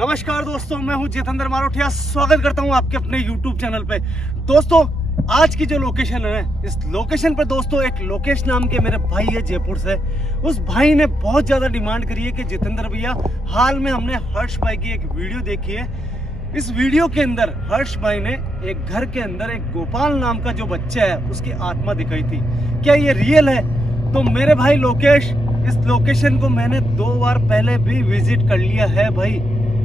नमस्कार दोस्तों, मैं हूं जितेंद्र मारोठिया। स्वागत करता हूं आपके अपने YouTube चैनल पे। दोस्तों, आज की जो लोकेशन है, इस लोकेशन पर दोस्तों एक लोकेश नाम के मेरे भाई है जयपुर से। उस भाई ने बहुत ज़्यादा डिमांड करी है कि जितेंद्र भैया, हाल में हमने हर्ष भाई की एक वीडियो देखी है। इस वीडियो के अंदर हर्ष भाई ने एक घर के अंदर एक गोपाल नाम का जो बच्चा है उसकी आत्मा दिखाई थी। क्या ये रियल है? तो मेरे भाई लोकेश, इस लोकेशन को मैंने 2 बार पहले भी विजिट कर लिया है भाई,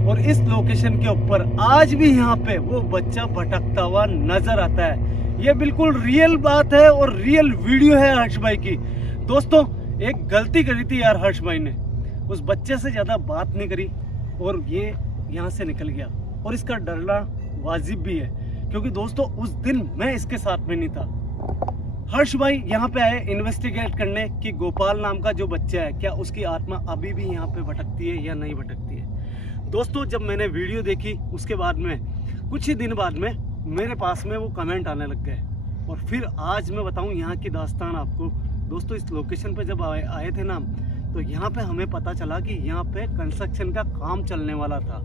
और इस लोकेशन के ऊपर आज भी यहाँ पे वो बच्चा भटकता हुआ नजर आता है। ये बिल्कुल रियल बात है और रियल वीडियो है हर्ष भाई की। दोस्तों, एक गलती करी थी यार हर्ष भाई ने, उस बच्चे से ज्यादा बात नहीं करी और ये यहाँ से निकल गया। और इसका डरना वाजिब भी है, क्योंकि दोस्तों उस दिन मैं इसके साथ में नहीं था। हर्ष भाई यहाँ पे आए इन्वेस्टिगेट करने कि गोपाल नाम का जो बच्चा है, क्या उसकी आत्मा अभी भी यहाँ पे भटकती है या नहीं भटकती है। दोस्तों, जब मैंने वीडियो देखी उसके बाद में कुछ ही दिन बाद में मेरे पास में वो कमेंट आने लग गए। और फिर आज मैं बताऊं यहाँ की दास्तान आपको। दोस्तों, इस लोकेशन पे जब आए थे ना, तो यहाँ पे हमें पता चला कि यहाँ पे कंस्ट्रक्शन का काम चलने वाला था।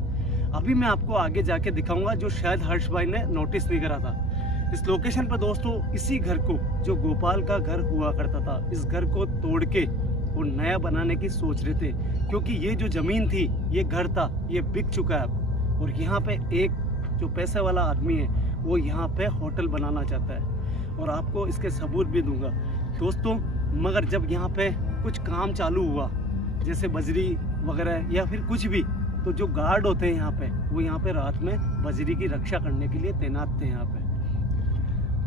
अभी मैं आपको आगे जाके दिखाऊंगा, जो शायद हर्ष भाई ने नोटिस नहीं करा था। इस लोकेशन पर दोस्तों इसी घर को, जो गोपाल का घर हुआ करता था, इस घर को तोड़ के वो नया बनाने की सोच रहे थे, क्योंकि ये जो जमीन थी, ये घर था, ये बिक चुका है अब। और यहाँ पे एक जो पैसे वाला आदमी है वो यहाँ पे होटल बनाना चाहता है, और आपको इसके सबूत भी दूंगा दोस्तों। मगर जब यहाँ पे कुछ काम चालू हुआ, जैसे बजरी वगैरह या फिर कुछ भी, तो जो गार्ड होते हैं यहाँ पे, वो यहाँ पे रात में बजरी की रक्षा करने के लिए तैनात थे यहाँ पे।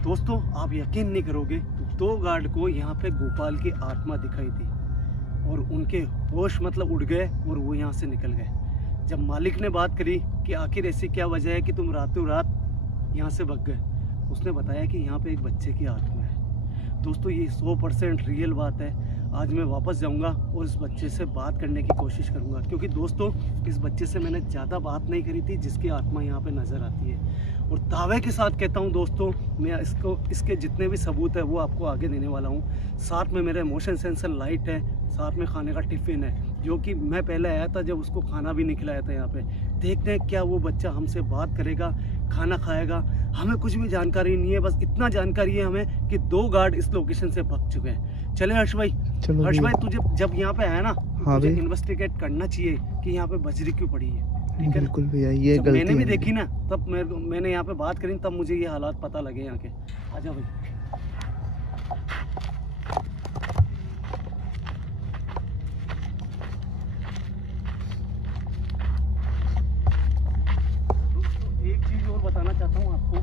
दोस्तों, आप यकीन नहीं करोगे, 2 गार्ड को यहाँ पे गोपाल की आत्मा दिखाई दी और उनके होश मतलब उड़ गए और वो यहाँ से निकल गए। जब मालिक ने बात करी कि आखिर ऐसी क्या वजह है कि तुम रातों रात यहाँ से भाग गए, उसने बताया कि यहाँ पे एक बच्चे की आत्मा है। दोस्तों, ये 100% रियल बात है। आज मैं वापस जाऊँगा और इस बच्चे से बात करने की कोशिश करूँगा, क्योंकि दोस्तों इस बच्चे से मैंने ज़्यादा बात नहीं करी थी जिसकी आत्मा यहाँ पे नज़र आती है। और दावे के साथ कहता हूँ दोस्तों, मैं इसके जितने भी सबूत है वो आपको आगे देने वाला हूँ। साथ में मेरे मोशन सेंसर लाइट है, साथ में खाने का टिफ़िन है, जो कि मैं पहले आया था जब उसको खाना भी नहीं खिलाया था यहाँ पे। देखते हैं क्या वो बच्चा हमसे बात करेगा, खाना खाएगा। हमें कुछ भी जानकारी नहीं है, बस इतना जानकारी है हमें कि 2 गार्ड इस लोकेशन से भाग चुके हैं। चले हर्ष भाई, हर्ष भाई तुझे जब यहाँ पे आया ना, हाँ, तुझे इन्वेस्टिगेट करना चाहिए कि यहाँ पे बजरी क्यों पड़ी है। बिल्कुल भैया, ये गलती मैंने भी है। देखी ना, तब मैंने यहाँ पे बात करी, तब मुझे ये हालात पता लगे यहाँ के। आजा भाई। एक चीज और बताना चाहता हूँ आपको,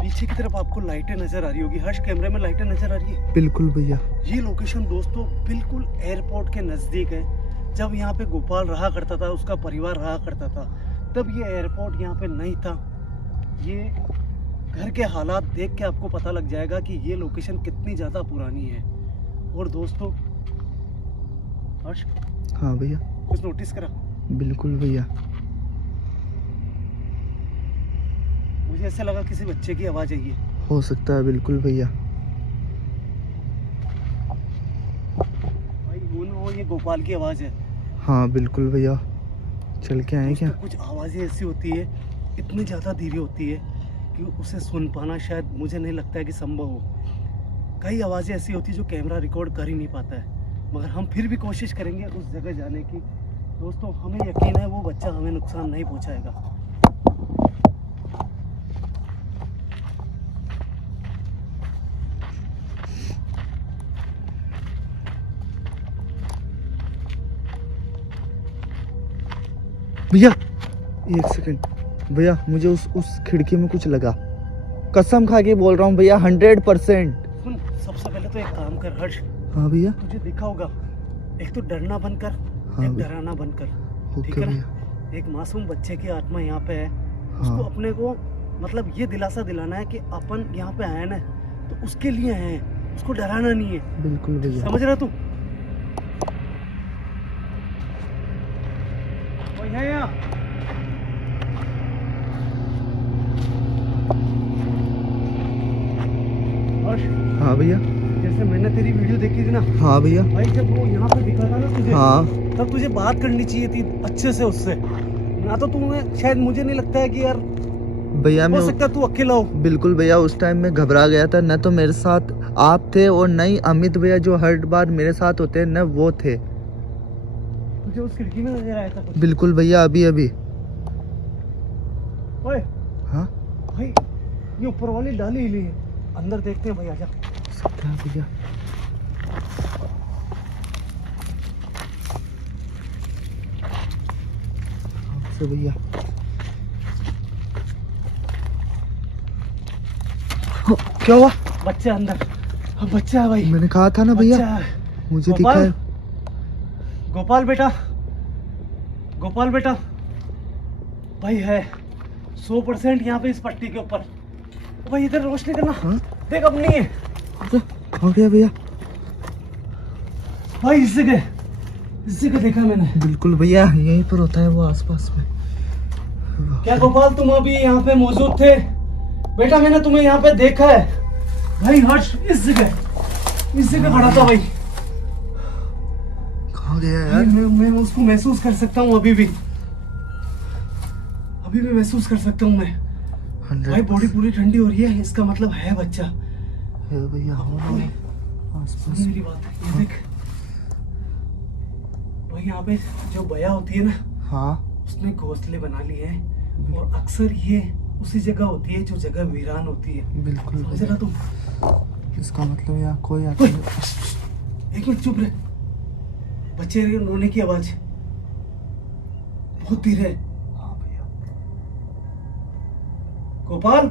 पीछे की तरफ आपको लाइटें नजर आ रही होगी। हर्ष, कैमरे में लाइटें नजर आ रही है? बिल्कुल भैया। ये लोकेशन दोस्तों बिल्कुल एयरपोर्ट के नजदीक है। जब यहाँ पे गोपाल रहा करता था, उसका परिवार रहा करता था, तब ये एयरपोर्ट यहाँ पे नहीं था। ये घर के हालात देख के आपको पता लग जाएगा कि ये लोकेशन कितनी ज्यादा पुरानी है। और दोस्तों, हर्ष, हाँ भैया, कुछ नोटिस करा? बिल्कुल भैया। मुझे ऐसा लगा किसी बच्चे की आवाज आई है। हो सकता है, बिल्कुल भैया। भाई वो ये गोपाल की आवाज है। हाँ बिल्कुल भैया, चल के आए क्या? कुछ आवाजें ऐसी होती है, इतनी ज्यादा धीरे होती है कि उसे सुन पाना शायद मुझे नहीं लगता है कि संभव हो। कई आवाजें ऐसी होती है जो कैमरा रिकॉर्ड कर ही नहीं पाता है, मगर हम फिर भी कोशिश करेंगे उस जगह जाने की। दोस्तों, हमें यकीन है वो बच्चा हमें नुकसान नहीं पहुंचाएगा। भैया 1 सेकंड भैया, मुझे उस खिड़की में कुछ लगा। कसम खा के बोल रहा हूँ भैया, 100%। सुन, सबसे पहले तो एक काम कर हर्ष। हाँ भैया। तुझे दिखा होगा, एक तो डरना बंद कर, हाँ एक भैया। डराना बंद कर, ठीक ओके है भैया। ना? एक मासूम बच्चे की आत्मा यहाँ पे है। हाँ। उसको अपने को मतलब ये दिलासा दिलाना है कि अपन यहाँ पे आए ना, तो उसके लिए आए हैं, उसको डराना नहीं है। बिल्कुल भैया। समझ रहा तू? वही है यहाँ। हाँ भैया। जैसे मैंने तेरी वीडियो देखी थी ना, हाँ भैया। भाई जब वो यहाँ पे दिखा था ना तुझे, हाँ तब तुझे बात करनी चाहिए थी अच्छे से उससे, ना तो तुम्हें शायद, मुझे नहीं लगता है कि यार भैया मैं हो सकता है तू अकेला हो। बिल्कुल भैया, उस टाइम में घबरा गया था, न तो मेरे साथ आप थे और न ही अमित भैया जो हर बार मेरे साथ होते हैं न वो थे। मुझे उस खिड़की में नजर आया था कुछ। बिल्कुल भैया, अभी अभी। ओए हाँ भाई, ये ऊपर वाली डाली हिली है, अंदर देखते हैं भाई, आजा। सकता है भैया। आपसे भैया क्या हुआ? बच्चा अंदर, अब बच्चा है भाई, मैंने कहा था ना भैया, बच्चा है। मुझे दिखा गोपाल, है। गोपाल बेटा, गोपाल बेटा भाई है 100% यहाँ पे इस पट्टी के ऊपर। भाई इधर रोशनी करना। हाँ? देख अब नहीं है हो गया भैया। भाई, इस जगह देखा मैंने। बिल्कुल भैया, यहीं पर होता है वो आसपास में। क्या गोपाल तुम अभी यहाँ पे मौजूद थे? बेटा मैंने तुम्हें यहाँ पे देखा है भाई। हर्ष इस जगह खड़ा था भाई। कहाँ गया भाई, यार? मैं उसको महसूस कर सकता हूँ अभी भी महसूस कर सकता हूँ मैं। 100 भाई बॉडी पूरी ठंडी हो रही है, इसका मतलब है बच्चा। है भैया, हो रहा है आसपास। सुन मेरी बात, ये देख भाई, यहाँ पे जो बया होती है ना, हाँ उसने घोंसले बना लिए हैं, और अक्सर ये उसी जगह होती है जो जगह वीरान होती है। बिल्कुल समझ रहा तुम? इसका मतलब यार कोई आता ओए, नहीं। एक मिनट चुप रहे। बच्चे के रोने की आवाज बहुत धीरे है। हाँ भैया। गोपाल,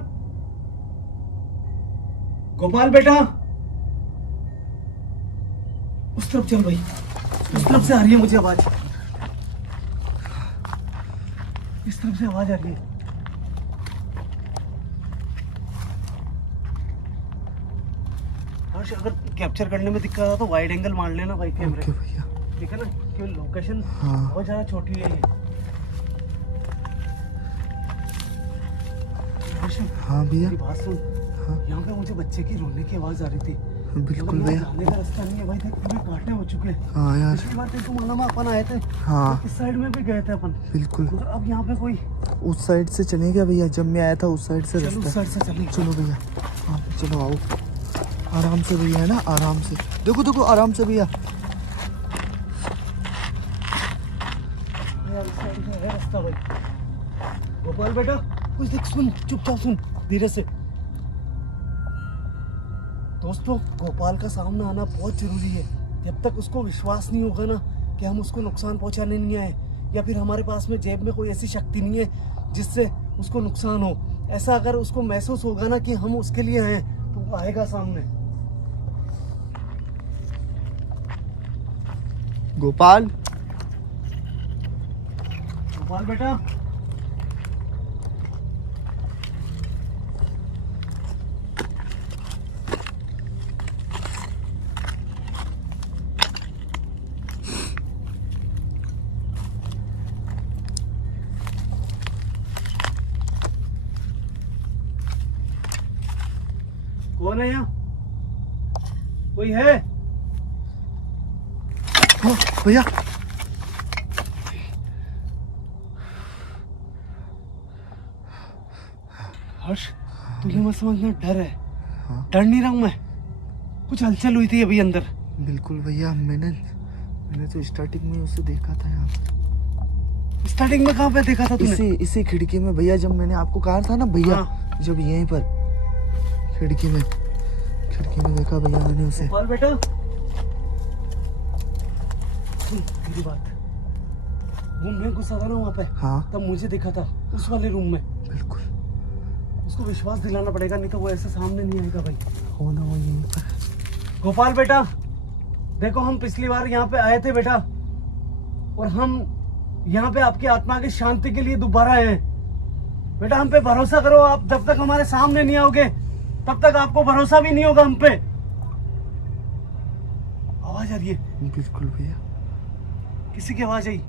गोपाल बेटा, उस तरफ चल भाई, उस तरफ से आ रही है मुझे आवाज, इस तरफ से आवाज आ रही है। हर्ष, अगर कैप्चर करने में दिक्कत आ तो वाइड एंगल मार लेना भाई कैमरे। ओके भैया। ठीक है ना, क्योंकि लोकेशन हाँ। बहुत ज्यादा छोटी है ये। हर्ष, हाँ भैया। मेरी बात सुन। हाँ यहाँ पे मुझे बच्चे की रोने की आवाज आ रही थी। बिल्कुल मतलब भैया। यहाँ जाने का रास्ता नहीं है भाई, देख पूरे कांटे हो चुके हैं। हाँ यार। पिछली बार तेरे को मालूम है अपन आए थे, हाँ इस साइड में भी गए थे अपन, बिल्कुल। मगर अब यहाँ पे कोई। उस साइड से चले गया भैया, जब मैं आया था उस साइड से चलो उस रास्ता। साइड से चलेंगे। चलो भैया। हाँ चलो आओ, आराम से भैया, है ना, आराम से। देखो देखो आराम से भैया। यार, इस साइड से है रास्ता भाई। गोपाल बेटा कुछ देख, सुन, चुपचाप सुन, धीरे से। दोस्तों, गोपाल का सामने आना बहुत जरूरी है। जब तक उसको विश्वास नहीं होगा ना कि हम उसको नुकसान पहुंचाने नहीं आए, या फिर हमारे पास में जेब में कोई ऐसी शक्ति नहीं है जिससे उसको नुकसान हो, ऐसा अगर उसको महसूस होगा ना कि हम उसके लिए हैं, तो वो आएगा सामने। गोपाल, गोपाल बेटा, कौन है यहाँ? कोई है? हाँ, भैया। हर्ष, तुझे मत समझना, डर है। हाँ। डर नहीं रहा हूं मैं, कुछ हलचल हुई थी अभी अंदर। बिल्कुल भैया, मैंने तो स्टार्टिंग में उसे देखा था यहाँ पे। स्टार्टिंग में कहाँ पे देखा था तूने? इसी खिड़की में भैया, जब मैंने आपको कहा था ना भैया, हाँ। जब यहीं पर खिड़की में देखा भैया मैंने उसे। गोपाल बेटा सुन मेरी बात, वो मैं गुस्सा था ना वहाँ पे, हाँ तब मुझे दिखा था उस वाले रूम में। बिल्कुल। उसको विश्वास दिलाना पड़ेगा, नहीं तो वो ऐसे सामने नहीं आएगा भाई। हो ना वो यहीं पर। गोपाल बेटा देखो, हम पिछली बार यहाँ पे आए थे बेटा, और हम यहाँ पे आपकी आत्मा की शांति के लिए दोबारा आए हैं। बेटा हम पे भरोसा करो, आप जब तक हमारे सामने नहीं आओगे तब तक आपको भरोसा भी नहीं होगा हम पे। आवाज आ रही है, बिल्कुल भैया। किसी की आवाज आई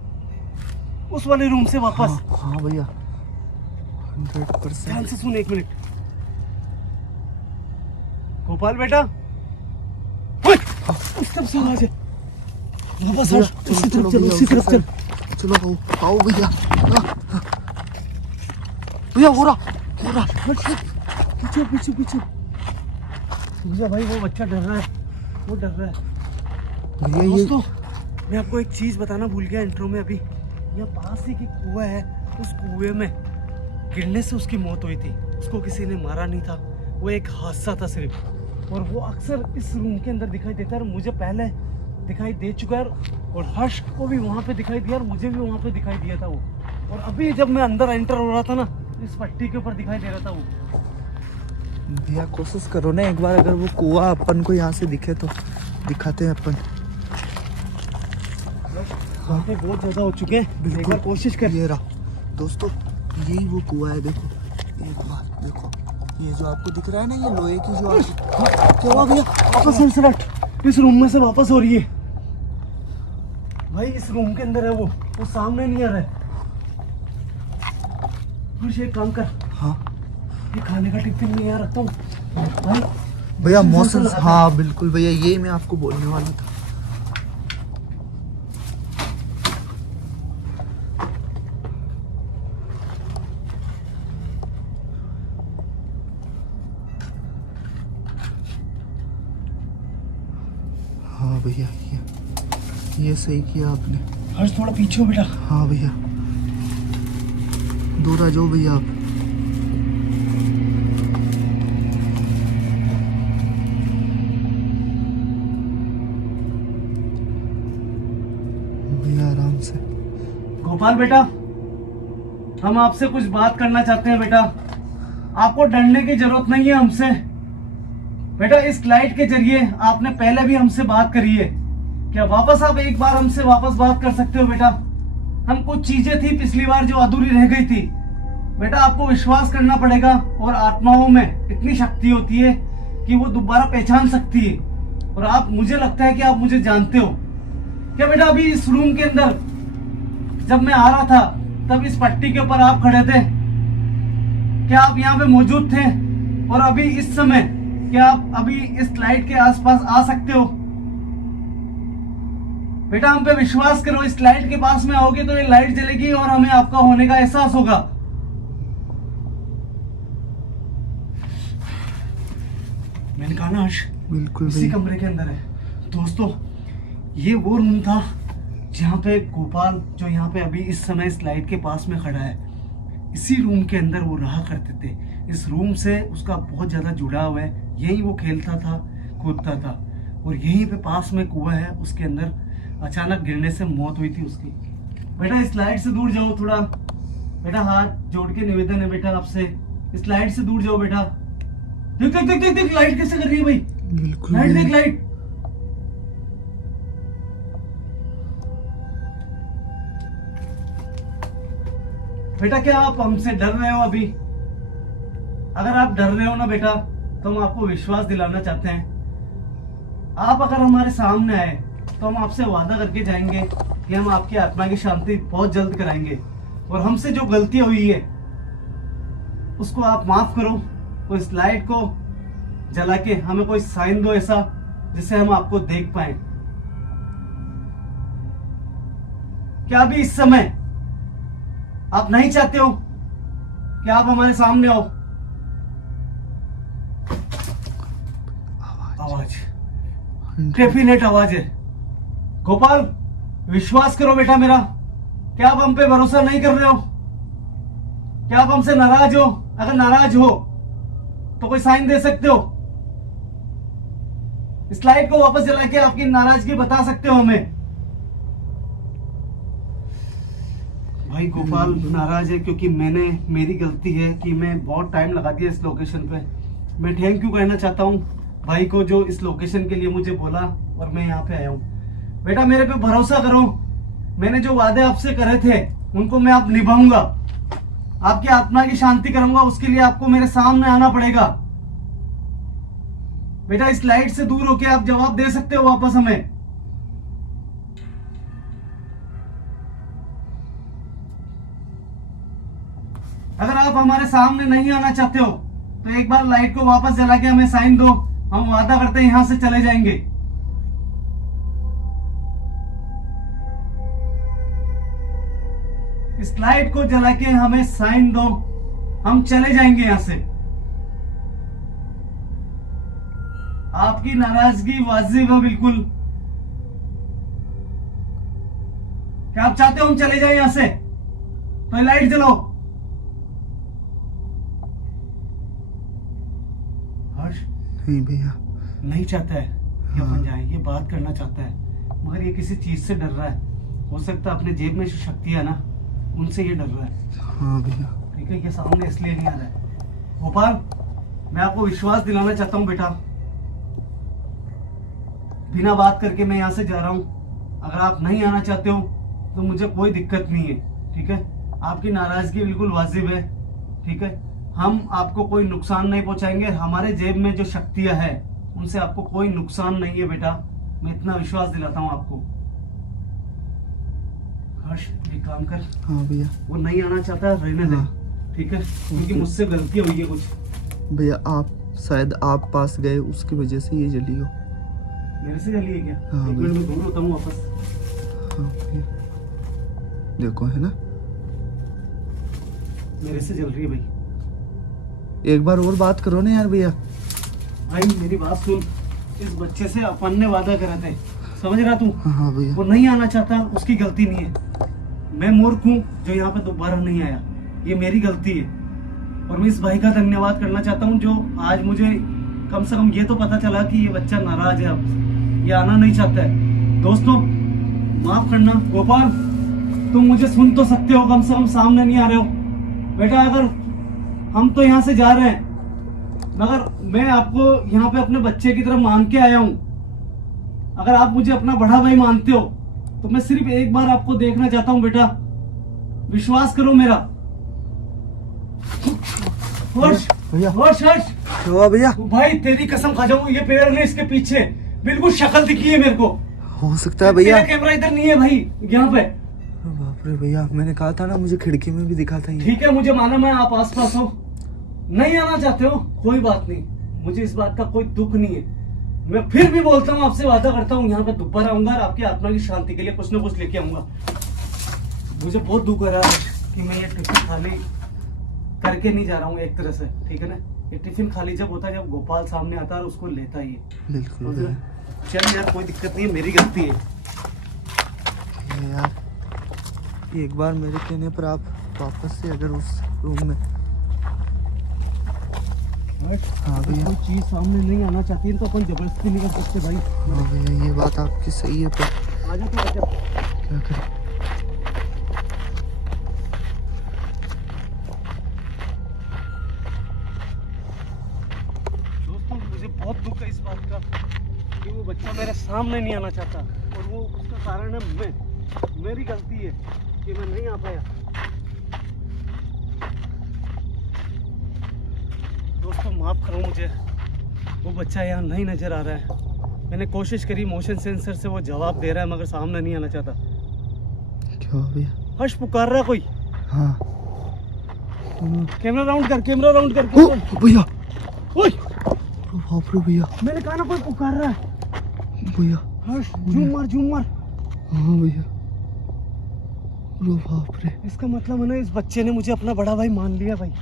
उस वाले रूम से वापस। हाँ, हाँ भैया, 100%। ध्यान से सुन, एक मिनट। गोपाल बेटा, उस तरफ से आवाज है, वापस भैया, उसी तरफ चल, उसी तरफ चल। चलो आओ आओ भैया। भैया हो रहा पीछे पीछे पीछे भैया। भाई वो बच्चा डर रहा है, वो डर रहा है। भैया ये दोस्तों मैं आपको एक चीज बताना भूल गया इंट्रो में अभी। यहाँ पास ही की कुआं है, उस कुएं में गिरने से उसकी मौत हुई थी। उसको किसी ने मारा नहीं था, वो एक हादसा था सिर्फ। और वो अक्सर इस रूम के अंदर दिखाई देता है और मुझे पहले दिखाई दे चुका है और हर्ष को भी वहाँ पे दिखाई दिया और मुझे भी वहाँ पे दिखाई दिया था वो। और अभी जब मैं अंदर एंटर हो रहा था ना, इस पट्टी के ऊपर दिखाई दे रहा था वो। भैया कोशिश करो ना एक बार, अगर वो कुआं अपन को यहाँ से दिखे तो दिखाते हैं अपन। घंटे बहुत ज्यादा हो चुके हैं, एक बार कोशिश कर। ये रहा दोस्तों, यही वो कुआं है। देखो एक बार देखो, ये जो आपको दिख रहा है ना, ये लोहे की जो क्या हुआ भैया? वापस सनसनाहट इस रूम में से वापस हो रही है भाई। इस रूम के अंदर है वो सामने नहीं आ रहा है। कुछ एक काम कर, हाँ ये खाने का टिफिन में यहाँ रखता हूँ भाई। भैया मौसम, हाँ बिल्कुल भैया, ये मैं आपको बोलने वाला था। हाँ भैया ये सही किया आपने। हर्ष थोड़ा पीछे हो बेटा। हाँ भैया दूर आ जाओ भैया आप। भैया आराम से। गोपाल बेटा, हम आपसे कुछ बात करना चाहते हैं बेटा। आपको डरने की जरूरत नहीं है हमसे बेटा। इस लाइट के जरिए आपने पहले भी हमसे बात करी है, क्या वापस आप एक बार हमसे वापस बात कर सकते हो बेटा? हम कुछ चीजें थी पिछली बार जो अधूरी रह गई थी बेटा। आपको विश्वास करना पड़ेगा, और आत्माओं में इतनी शक्ति होती है कि वो दोबारा पहचान सकती है। और आप, मुझे लगता है कि आप मुझे जानते हो क्या बेटा? अभी इस रूम के अंदर जब मैं आ रहा था तब इस पट्टी के ऊपर आप खड़े थे, क्या आप यहाँ पे मौजूद थे? और अभी इस समय क्या आप अभी इस लाइट के आसपास आ सकते हो? बेटा हम पे विश्वास करो, इस लाइट के पास में आओगे तो ये लाइट जलेगी और हमें आपका होने का एहसास होगा। मैंने कहा ना हर्ष, बिल्कुल इसी भैया। कमरे के अंदर है। दोस्तों ये वो रूम था जहाँ पे गोपाल, जो यहाँ पे अभी इस समय इस लाइट के पास में खड़ा है, इसी रूम के अंदर वो रहा करते थे। इस रूम से उसका बहुत ज्यादा जुड़ाव है, यहीं वो खेलता था, कूदता था। और यहीं पे पास में कुआं है, उसके अंदर अचानक गिरने से मौत हुई थी उसकी। बेटा इस लाइट से दूर जाओ थोड़ा बेटा, हाथ जोड़ के निवेदन है बेटा आपसे, इस लाइट से दूर जाओ बेटा। देख देख देख देख, देख लाइट कैसे कर रही है भाई। बिल्कुल लाइट देख, भैया। लाइट। बेटा क्या आप हमसे डर रहे हो अभी? अगर आप डर रहे हो ना बेटा, तो हम आपको विश्वास दिलाना चाहते हैं। आप अगर हमारे सामने आए तो हम आपसे वादा करके जाएंगे कि हम आपकी आत्मा की शांति बहुत जल्द कराएंगे। और हमसे जो गलती हुई है उसको आप माफ करो। और इस लाइट को जला के हमें कोई साइन दो ऐसा जिससे हम आपको देख पाए। क्या अभी इस समय आप नहीं चाहते हो कि आप हमारे सामने हो? आवाज, डेफिनेट आवाज है। गोपाल विश्वास करो बेटा मेरा, क्या आप हम पे भरोसा नहीं कर रहे हो? क्या आप हमसे नाराज हो? अगर नाराज हो तो कोई साइन दे सकते हो? इस लाइट को वापस जला के आपकी नाराजगी बता सकते हो हमें? भाई गोपाल नाराज है क्योंकि मेरी गलती है कि मैं बहुत टाइम लगा दिया इस लोकेशन पे। मैं थैंक यू कहना चाहता हूँ भाई को जो इस लोकेशन के लिए मुझे बोला और मैं यहाँ पे आया हूँ। बेटा मेरे पे भरोसा करो, मैंने जो वादे आपसे करे थे उनको मैं अब निभाऊंगा। आपकी आत्मा की शांति करूंगा, उसके लिए आपको मेरे सामने आना पड़ेगा। बेटा इस लाइट से दूर होके आप जवाब दे सकते हो वापस हमें? अगर आप हमारे सामने नहीं आना चाहते हो तो एक बार लाइट को वापस जला के हमें साइन दो, हम वादा करते हैं यहां से चले जाएंगे। इस लाइट को जला के हमें साइन दो, हम चले जाएंगे यहां से। आपकी नाराजगी वाजिब है बिल्कुल। क्या आप चाहते हो हम चले जाएं यहां से? तो लाइट जलाओ। हर्ष नहीं भैया, नहीं चाहता है कि अपन जाए, ये बात करना चाहता है, मगर ये किसी चीज से डर रहा है। हो सकता है अपने जेब में जो शक्तियां ना, उनसे ये डर रहा है। हाँ भैया। ठीक है, ये सामने इसलिए नहीं आ रहा है। गोपाल, मैं आपको विश्वास दिलाना चाहता हूँ बेटा, बिना बात करके मैं यहाँ से जा रहा हूँ। अगर आप नहीं आना चाहते हो तो मुझे कोई दिक्कत नहीं है, ठीक है। आपकी नाराजगी बिल्कुल वाजिब है, ठीक है। हम आपको कोई नुकसान नहीं पहुंचाएंगे। हमारे जेब में जो शक्तियां हैं उनसे आपको कोई नुकसान नहीं है बेटा, मैं इतना विश्वास दिलाता हूँ आपको। हर्ष, एक काम कर। हाँ भैया। वो नहीं आना चाहता, रहने दे, हाँ। ठीक है, क्योंकि मुझसे गलती हुई है कुछ। भैया आप शायद आप पास गए, उसकी वजह से ये जली हो। मेरे से जली है क्या? हाँ, एक मिनट में दूर होता हूँ वापस। हाँ भैया, देखो है ना, मेरे से जल रही है भाई। एक बार और बात करो ना यार भैया। भाई मेरी बात सुन, इस बच्चे से अपन ने वादा करा था, समझ रहा तू? हाँ भैया। वो नहीं आना चाहता, उसकी गलती नहीं है। मैं मूर्ख हूँ जो यहाँ पे दोबारा नहीं आया, ये मेरी गलती है। और मैं इस भाई का धन्यवाद करना चाहता हूँ जो आज मुझे कम से कम ये तो पता चला कि ये बच्चा नाराज है, अब ये आना नहीं चाहता है। दोस्तों माफ करना। गोपाल, तुम मुझे सुन तो सकते हो, कम से कम सामने नहीं आ रहे हो। बेटा अगर हम तो यहाँ से जा रहे हैं, मगर मैं आपको यहाँ पे अपने बच्चे की तरह मान के आया हूँ। अगर आप मुझे अपना बड़ा भाई मानते हो तो मैं सिर्फ एक बार आपको देखना चाहता हूँ बेटा, विश्वास करो मेरा। हर्ष, भैया। हर्ष, हर्ष, हुआ भैया? भाई तेरी कसम खा जाऊं, ये पेड़ ने इसके पीछे बिल्कुल शक्ल दिखी है मेरे को। हो सकता है भैया। तेरा कैमरा इधर नहीं है भाई, यहाँ पे। बाप रे भैया, मैंने कहा था ना, मुझे खिड़की में भी दिखा था ये। ठीक है, मुझे मालूम है आप आसपास हो, नहीं आना चाहते हो, कोई बात नहीं, मुझे इस बात का कोई दुख नहीं है। मैं फिर भी बोलता हूँ, आपसे वादा करता हूँ, यहाँ पे दोबारा आऊंगा और आपकी आत्मा की शांति के लिए कुछ न कुछ लेके आऊंगा। मुझे बहुत दुख हो रहा है कि मैं ये टिफिन खाली करके नहीं जा रहा हूँ एक तरह से, ठीक है ना। ये टिफिन खाली जब होता है, जब गोपाल सामने आता है और उसको लेता ही है। बिल्कुल समझ रहे? चल यार, कोई दिक्कत नहीं है, मेरी गलती है। यार, एक बार मेरे कहने पर आप वापस से अगर उस रूम में। हाँ भैया। कोई चीज सामने नहीं आना चाहती है तो अपन जबरदस्ती नहीं कर सकते भाई। हाँ भैया, ये बात आपकी सही है, पर आजा तो आजा। क्या करें। दोस्तों मुझे बहुत दुख है इस बात का कि वो बच्चा मेरे सामने नहीं आना चाहता, और वो उसका कारण है मेरी गलती है कि मैं नहीं आ पाया। दोस्तों माफ करो मुझे, वो बच्चा यहाँ नहीं नजर आ रहा है। मैंने कोशिश करी, मोशन सेंसर से वो जवाब दे रहा है, मगर सामने नहीं आना चाहता। क्या भैया? हर्ष पुकार रहा कोई। हाँ कैमरा राउंड कर, कैमरा राउंड कर। ओ भैया, ओए, बाप रे भैया। मैंने कहा ना कोई पुकार रहा है। भैया हर्ष झूम मार, झूम मार। हाँ भैया। रो बाप रे। इसका मतलब है ना, इस बच्चे ने मुझे अपना बड़ा भाई मान लिया भाई।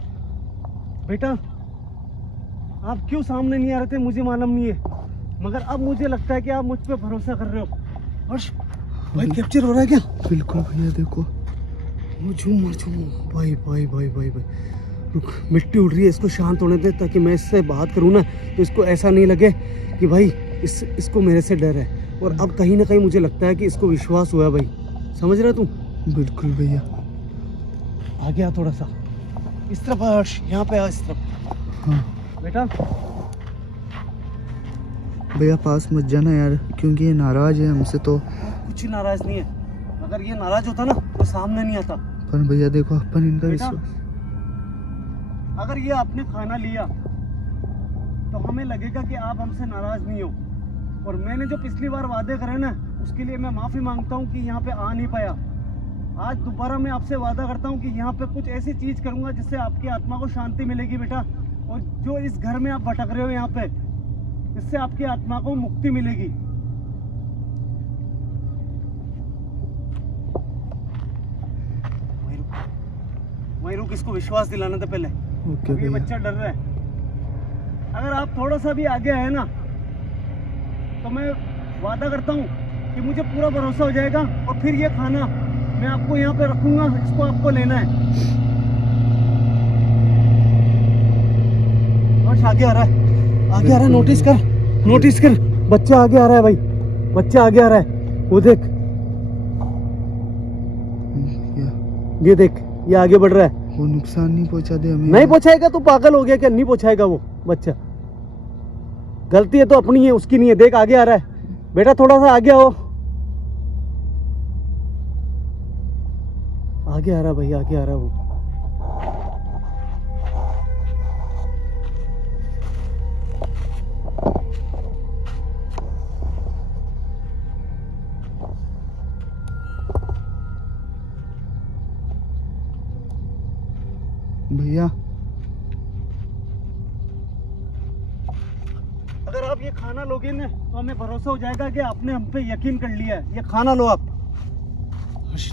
बेटा आप क्यों सामने नहीं आ रहे थे मुझे मालूम नहीं है, मगर अब मुझे लगता है कि आप मुझ पे भरोसा कर रहे हो। हर्ष भाई कैप्चर हो रहा है क्या? बिल्कुल भैया, देखो वो झूम मार, झूम। भाई भाई भाई भाई भाई रुक, मिट्टी उड़ रही है, इसको शांत होने दे, ताकि मैं इससे बात करूँ ना तो इसको ऐसा नहीं लगे कि भाई इसको मेरे से डर है। और अब कहीं ना कहीं मुझे लगता है कि इसको विश्वास हुआ है भाई, समझ रहा तू? बिल्कुल भैया। आ गया थोड़ा सा इस तरफ, हर्ष यहाँ पे आ, इस तरफ। हाँ बेटा भैया, पास मत जाना यार, क्योंकि ये नाराज है हमसे। तो कुछ नाराज नहीं है, अगर ये नाराज होता ना तो सामने नहीं आता। पर भैया देखो, अपन इनका बेटा, विश्वास। अगर ये आपने खाना लिया तो हमें लगेगा कि आप हमसे नाराज नहीं हो, और मैंने जो पिछली बार वादे करे ना, उसके लिए मैं माफी मांगता हूँ कि यहाँ पे आ नहीं पाया। आज दोबारा मैं आपसे वादा करता हूँ कि यहाँ पे कुछ ऐसी चीज करूंगा जिससे आपकी आत्मा को शांति मिलेगी बेटा। और जो इस घर में आप भटक रहे हो यहाँ पे, इससे आपकी आत्मा को मुक्ति मिलेगी। भाई रुक, वहीं रुक, इसको विश्वास दिलाना था पहले। ओके ये भैया। बच्चा डर रहा है। अगर आप थोड़ा सा भी आगे आए ना तो मैं वादा करता हूँ कि मुझे पूरा भरोसा हो जाएगा, और फिर ये खाना मैं आपको यहाँ पे रखूंगा, इसको आपको लेना है। बस आगे आ रहा है, आगे आ रहा है, नोटिस कर, नोटिस कर, बच्चा आगे आ रहा है भाई, बच्चा आगे आ रहा है, वो देख, भैया, ये देख, ये आगे बढ़ रहा है। वो नुकसान नहीं पहुंचा दे हमें? नहीं पहुंचाएगा, तू पागल हो गया क्या? नहीं पहुंचाएगा वो बच्चा, गलती है तो अपनी है, उसकी नहीं है। देख आगे आ रहा है, बेटा थोड़ा सा आगे आओ, आगे आ रहा है भाई, आगे आ रहा है वो। भैया, अगर आप ये खाना लोगे ना तो हमें भरोसा हो जाएगा कि आपने हम पे यकीन कर लिया है। ये खाना लो आप।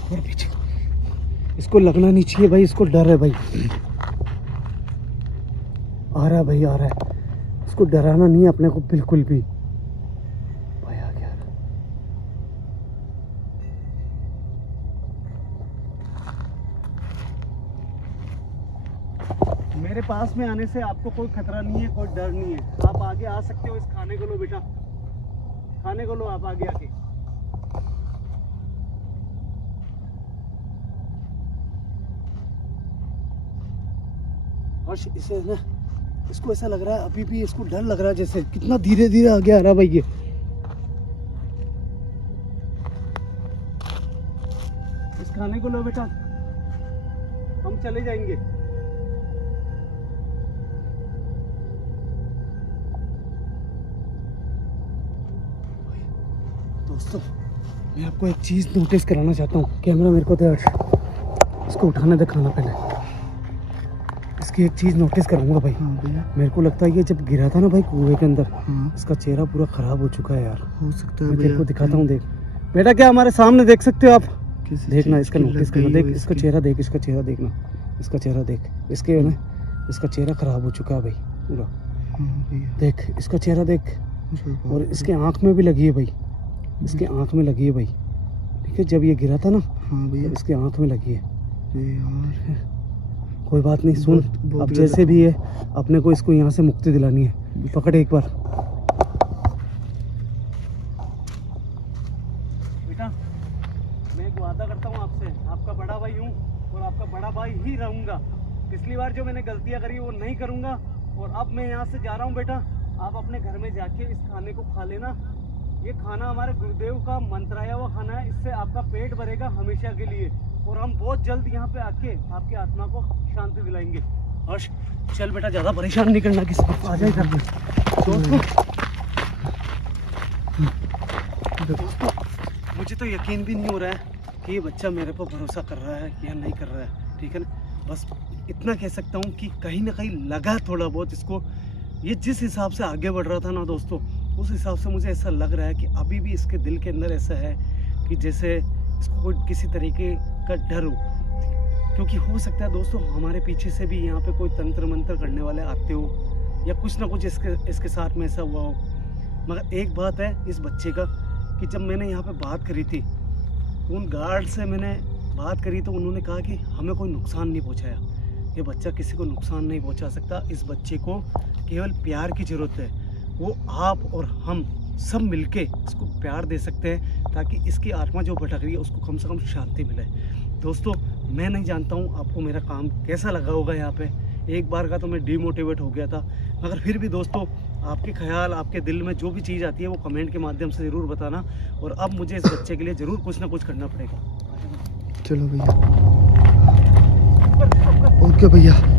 थोड़ा पीछे, इसको लगना नहीं चाहिए भाई, इसको डर है भाई। आ रहा है भाई, आ रहा है, इसको डराना नहीं है अपने को बिल्कुल भी। भाई आ गया। मेरे पास में आने से आपको कोई खतरा नहीं है, कोई डर नहीं है। आप आगे आ सकते हो। इस खाने को लो बेटा, खाने को लो आप आगे आके। और इसे ना, इसको ऐसा लग रहा है अभी भी, इसको डर लग रहा है जैसे, कितना धीरे धीरे आगे आ रहा है भाई ये। इस खाने को लो बेटा, हम चले जाएंगे। दोस्तों मैं आपको एक चीज नोटिस कराना चाहता हूँ। कैमरा मेरे को दे, इसको उठाने दे खाना पहले। इसकी एक चीज नोटिस करूंगा भाई। हाँ भैया। मेरे को लगता है ये जब गिरा था ना भाई कुएं के अंदर, हाँ, इसका चेहरा पूरा खराब हो चुका है यार। हो सकता है मैं भैया। तेरे को दिखाता हूँ, देख बेटा, क्या हमारे सामने देख सकते हो आप? किसी देखना, चीज़ इसका की नोटिस लग करना, गई देख हो इसका इसकी। चेहरा, देख इसका चेहरा, देखना इसका चेहरा, देख इसके ना, इसका चेहरा खराब हो चुका है भाई पूरा। हाँ भैया। देख इसका चेहरा देख, अरे बाप और रे। इसके आँख में भी लगी है भाई, इसके आँख में लगी है भाई। ठीक है, जब ये गिरा था ना हाँ भैया। तब इसके आँख में लगी है। अरे यार, कोई बात नहीं, सुन बहुत अब गलत। जैसे भी है अपने को इसको यहाँ से मुक्ति दिलानी है। पकड़ एक बार बेटा, मैं एक वादा करता हूँ आपसे, आपका बड़ा भाई हूँ और आपका बड़ा भाई ही रहूँगा। पिछली बार जो मैंने गलतियाँ करी वो नहीं करूँगा, और अब मैं यहाँ से जा रहा हूँ बेटा। आप अपने घर में जाके इस खाने को खा लेना। ये खाना हमारे गुरुदेव का मंत्राया हुआ खाना है, इससे आपका पेट भरेगा हमेशा के लिए, और हम बहुत जल्द यहाँ पे आके आपकी आत्मा को शांति दिलाएंगे। हर्ष चल बेटा, ज्यादा परेशान नहीं करना किसी को, आ जाए घर में। दोस्तों मुझे तो यकीन भी नहीं हो रहा है कि ये बच्चा मेरे पर भरोसा कर रहा है या नहीं कर रहा है। ठीक है ना, बस इतना कह सकता हूँ कि कहीं ना कहीं लगा थोड़ा बहुत इसको। ये जिस हिसाब से आगे बढ़ रहा था ना दोस्तों, उस हिसाब से मुझे ऐसा लग रहा है कि अभी भी इसके दिल के अंदर ऐसा है कि जैसे इसको कोई किसी तरीके का डर हो। क्योंकि हो सकता है दोस्तों हमारे पीछे से भी यहाँ पे कोई तंत्र मंत्र करने वाले आते हो, या कुछ ना कुछ इसके साथ में ऐसा हुआ हो। मगर एक बात है इस बच्चे का, कि जब मैंने यहाँ पे बात करी थी तो उन गार्ड से मैंने बात करी तो उन्होंने कहा कि हमें कोई नुकसान नहीं पहुँचाया। ये बच्चा किसी को नुकसान नहीं पहुँचा सकता। इस बच्चे को केवल प्यार की ज़रूरत है। वो आप और हम सब मिलके इसको प्यार दे सकते हैं, ताकि इसकी आत्मा जो भटक रही है उसको कम से कम शांति मिले। दोस्तों मैं नहीं जानता हूँ आपको मेरा काम कैसा लगा होगा। यहाँ पे एक बार का तो मैं डिमोटिवेट हो गया था, मगर फिर भी दोस्तों आपके ख्याल, आपके दिल में जो भी चीज़ आती है वो कमेंट के माध्यम से ज़रूर बताना। और अब मुझे इस बच्चे के लिए ज़रूर कुछ ना कुछ करना पड़ेगा। चलो भैया। ओके भैया।